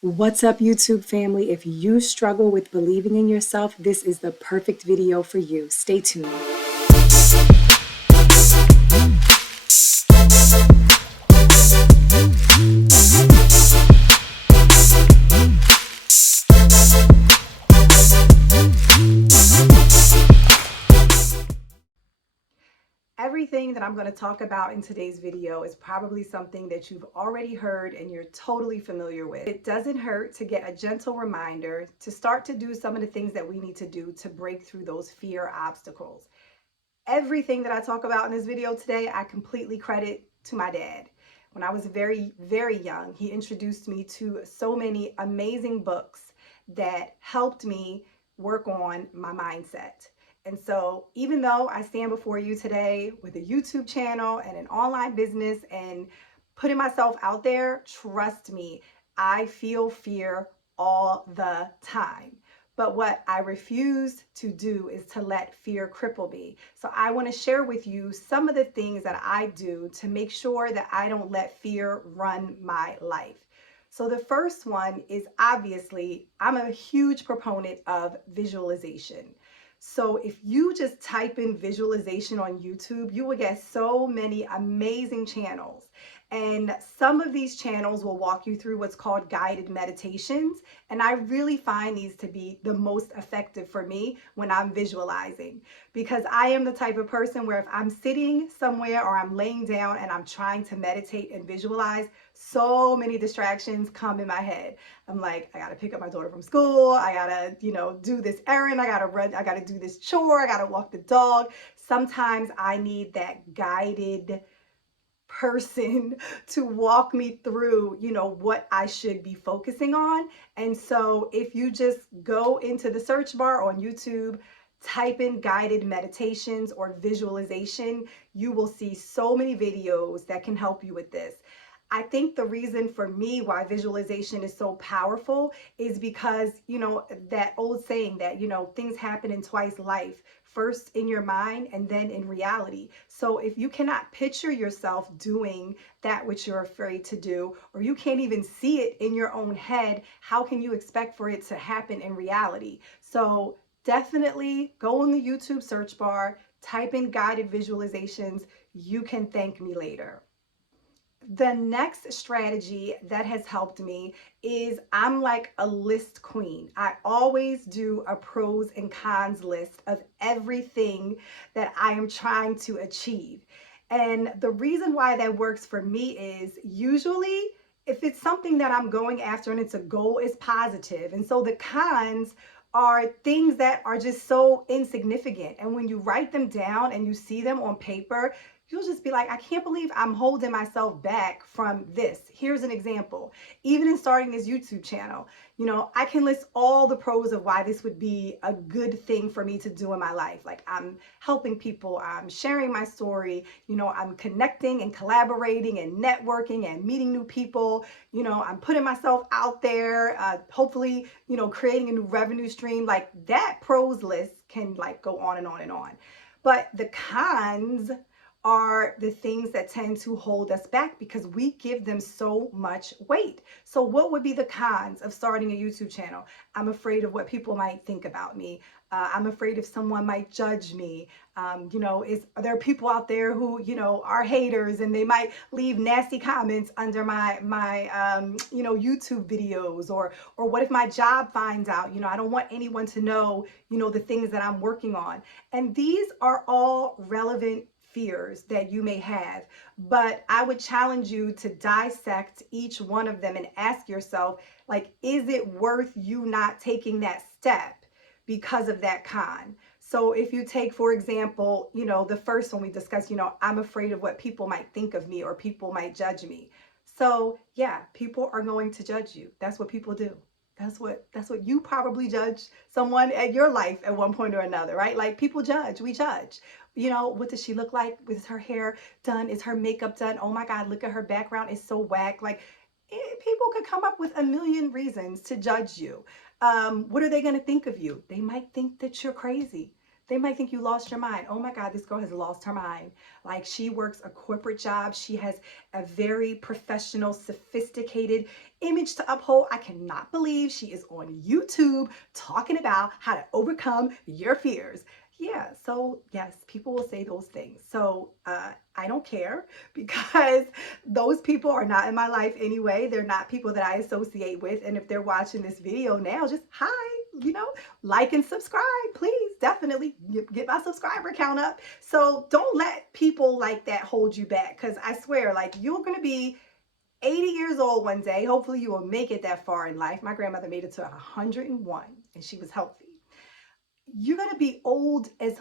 What's up, YouTube family? If you struggle with believing in yourself, this is the perfect video for you. Stay tuned. Everything that I'm going to talk about in today's video is probably something that you've already heard and you're totally familiar with. It doesn't hurt to get a gentle reminder to start to do some of the things that we need to do to break through those fear obstacles. Everything that I talk about in this video today, I completely credit to my dad. When I was very, very young, he introduced me to so many amazing books that helped me work on my mindset. And so even though I stand before you today with a YouTube channel and an online business and putting myself out there, trust me, I feel fear all the time. But what I refuse to do is to let fear cripple me. So I want to share with you some of the things that I do to make sure that I don't let fear run my life. So the first one is obviously, I'm a huge proponent of visualization. So if you just type in visualization on YouTube, you will get so many amazing channels. And some of these channels will walk you through what's called guided meditations. And I really find these to be the most effective for me when I'm visualizing, because I am the type of person where if I'm sitting somewhere or I'm laying down and I'm trying to meditate and visualize, so many distractions come in my head. I'm like, I gotta pick up my daughter from school. I gotta, do this errand. I gotta run. I gotta do this chore. I gotta walk the dog. Sometimes I need that guided person to walk me through, what I should be focusing on. And so if you just go into the search bar on YouTube, type in guided meditations or visualization, you will see so many videos that can help you with this. I think the reason for me why visualization is so powerful is because, that old saying that, things happen in twice life, first in your mind and then in reality. So if you cannot picture yourself doing that which you're afraid to do, or you can't even see it in your own head, how can you expect for it to happen in reality? So definitely go in the YouTube search bar, type in guided visualizations. You can thank me later. The next strategy that has helped me is I'm like a list queen. I always do a pros and cons list of everything that I am trying to achieve. And the reason why that works for me is usually if it's something that I'm going after and it's a goal is positive. And so the cons are things that are just so insignificant. And when you write them down and you see them on paper, you'll just be like, I can't believe I'm holding myself back from this. Here's an example. Even in starting this YouTube channel, I can list all the pros of why this would be a good thing for me to do in my life. Like I'm helping people, I'm sharing my story, I'm connecting and collaborating and networking and meeting new people, I'm putting myself out there, hopefully, creating a new revenue stream. Like that pros list can like go on and on and on. But the cons are the things that tend to hold us back because we give them so much weight. So what would be the cons of starting a YouTube channel? I'm afraid of what people might think about me. I'm afraid if someone might judge me. There are people out there who, are haters and they might leave nasty comments under my YouTube videos, or what if my job finds out, I don't want anyone to know, the things that I'm working on. And these are all relevant fears that you may have, but I would challenge you to dissect each one of them and ask yourself, like, is it worth you not taking that step because of that con? So if you take, for example, the first one we discussed, I'm afraid of what people might think of me or people might judge me. So yeah, people are going to judge you. That's what people do. That's what you probably judge someone at your life at one point or another, right? Like people judge, we judge. What does she look like? Is her hair done? Is her makeup done? Oh my God, look at her background. It's so whack. Like people could come up with a million reasons to judge you. What are they going to think of you? They might think that you're crazy. They might think you lost your mind. Oh my God, this girl has lost her mind. Like, she works a corporate job. She has a very professional, sophisticated image to uphold. I cannot believe she is on YouTube talking about how to overcome your fears. Yeah, so yes, people will say those things. So I don't care, because those people are not in my life anyway. They're not people that I associate with. And if they're watching this video now, just hi, like and subscribe, please. Definitely get my subscriber count up. So don't let people like that hold you back, because I swear, like, you're going to be 80 years old one day. Hopefully you will make it that far in life. My grandmother made it to 101 and she was healthy. You're going to be old as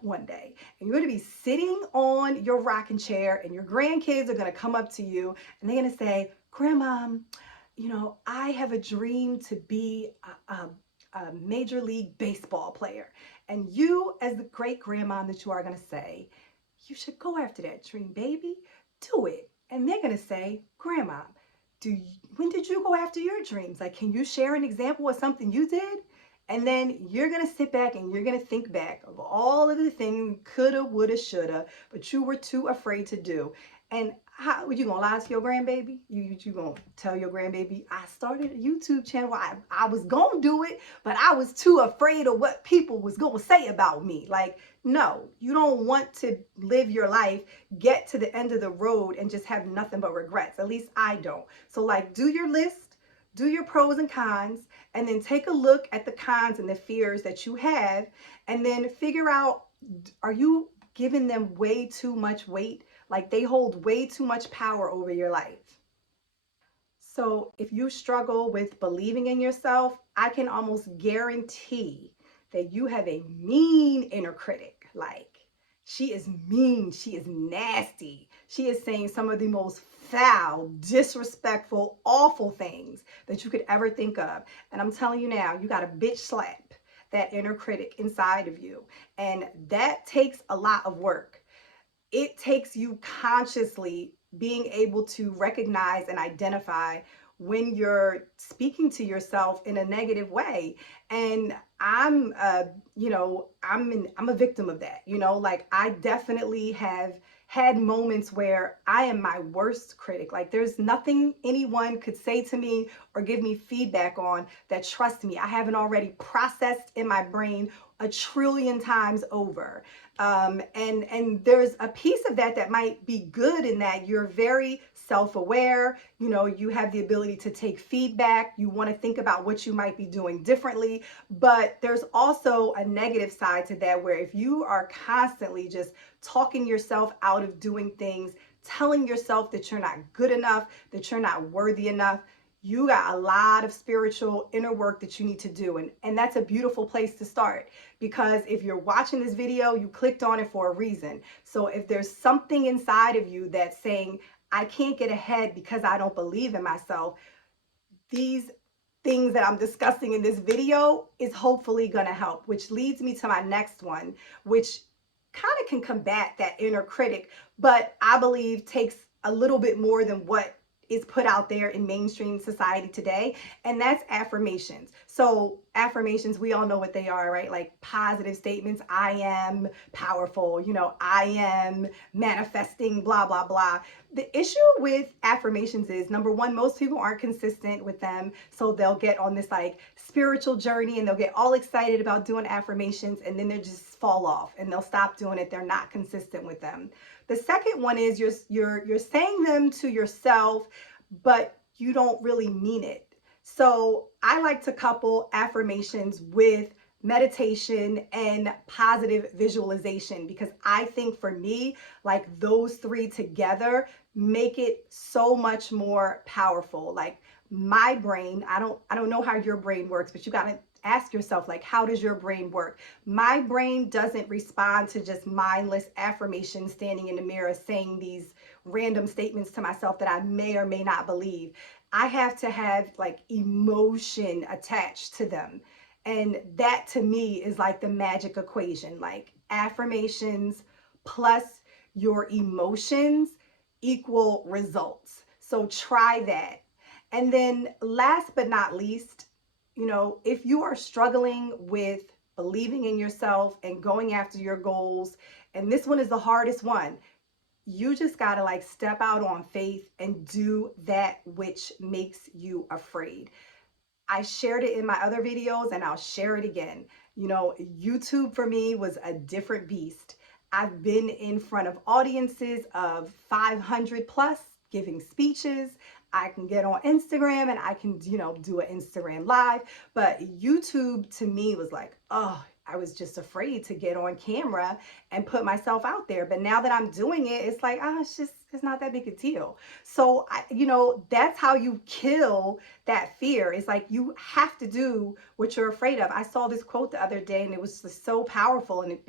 one day, and you're going to be sitting on your rocking chair, and your grandkids are going to come up to you and they're going to say, Grandma, I have a dream to be a major league baseball player. And you, as the great grandma that you are, going to say, you should go after that dream, baby. Do it. And they're going to say, Grandma, when did you go after your dreams? Like, can you share an example of something you did? And then you're going to sit back and you're going to think back of all of the things coulda, woulda, shoulda, but you were too afraid to do. And how you gonna lie to your grandbaby? You gonna tell your grandbaby, I started a YouTube channel. I was gonna do it, but I was too afraid of what people was gonna say about me. Like, no, you don't want to live your life, get to the end of the road and just have nothing but regrets. At least I don't. So, like, do your list, do your pros and cons, and then take a look at the cons and the fears that you have, and then figure out, are you giving them way too much weight? Like, they hold way too much power over your life. So if you struggle with believing in yourself, I can almost guarantee that you have a mean inner critic. Like, she is mean, she is nasty. She is saying some of the most foul, disrespectful, awful things that you could ever think of. And I'm telling you now, you got to bitch slap that inner critic inside of you. And that takes a lot of work. It takes you consciously being able to recognize and identify when you're speaking to yourself in a negative way. And I'm I'm a victim of that. Like, I definitely have had moments where I am my worst critic. Like, there's nothing anyone could say to me or give me feedback on that, trust me, I haven't already processed in my brain a trillion times over. And there's a piece of that might be good, in that you're very self-aware. You have the ability to take feedback. You want to think about what you might be doing differently. But there's also a negative side to that, where if you are constantly just talking yourself out of doing things, telling yourself that you're not good enough, that you're not worthy enough, you got a lot of spiritual inner work that you need to do. And that's a beautiful place to start, because if you're watching this video, you clicked on it for a reason. So if there's something inside of you that's saying, I can't get ahead because I don't believe in myself, these things that I'm discussing in this video is hopefully going to help, which leads me to my next one, which kind of can combat that inner critic, but I believe takes a little bit more than what is put out there in mainstream society today, and that's affirmations. So affirmations, we all know what they are, right? Like, positive statements. I am powerful, I am manifesting, blah, blah, blah. The issue with affirmations is, number one, most people aren't consistent with them. So they'll get on this like spiritual journey and they'll get all excited about doing affirmations, and then they just fall off and they'll stop doing it. They're not consistent with them. The second one is you're saying them to yourself, but you don't really mean it. So I like to couple affirmations with meditation and positive visualization, because I think for me, like, those three together make it so much more powerful. Like, my brain, I don't know how your brain works, but you got to ask yourself, like, how does your brain work? My brain doesn't respond to just mindless affirmations, standing in the mirror saying these random statements to myself that I may or may not believe. I have to have like emotion attached to them. And that to me is like the magic equation. Like, affirmations plus your emotions equal results. So try that. And then last but not least, if you are struggling with believing in yourself and going after your goals. And this one is the hardest one. You just got to like step out on faith and do that which makes you afraid. I shared it in my other videos and I'll share it again. You know, YouTube for me was a different beast. I've been in front of audiences of 500 plus giving speeches. I can get on Instagram and I can, do an Instagram live. But YouTube to me was like, oh, I was just afraid to get on camera and put myself out there. But now that I'm doing it, it's like, it's not that big a deal. So, that's how you kill that fear. It's like you have to do what you're afraid of. I saw this quote the other day and it was just so powerful. And it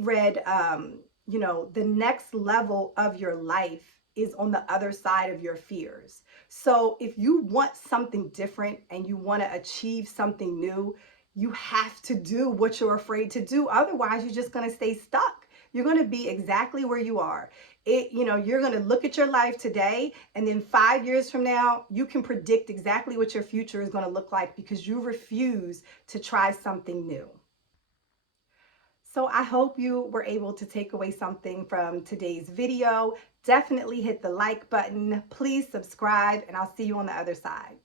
read, the next level of your life is on the other side of your fears. So if you want something different and you want to achieve something new, you have to do what you're afraid to do. Otherwise, you're just going to stay stuck. You're going to be exactly where you are. You're going to look at your life today, and then 5 years from now, you can predict exactly what your future is going to look like because you refuse to try something new. So I hope you were able to take away something from today's video. Definitely hit the like button. Please subscribe, and I'll see you on the other side.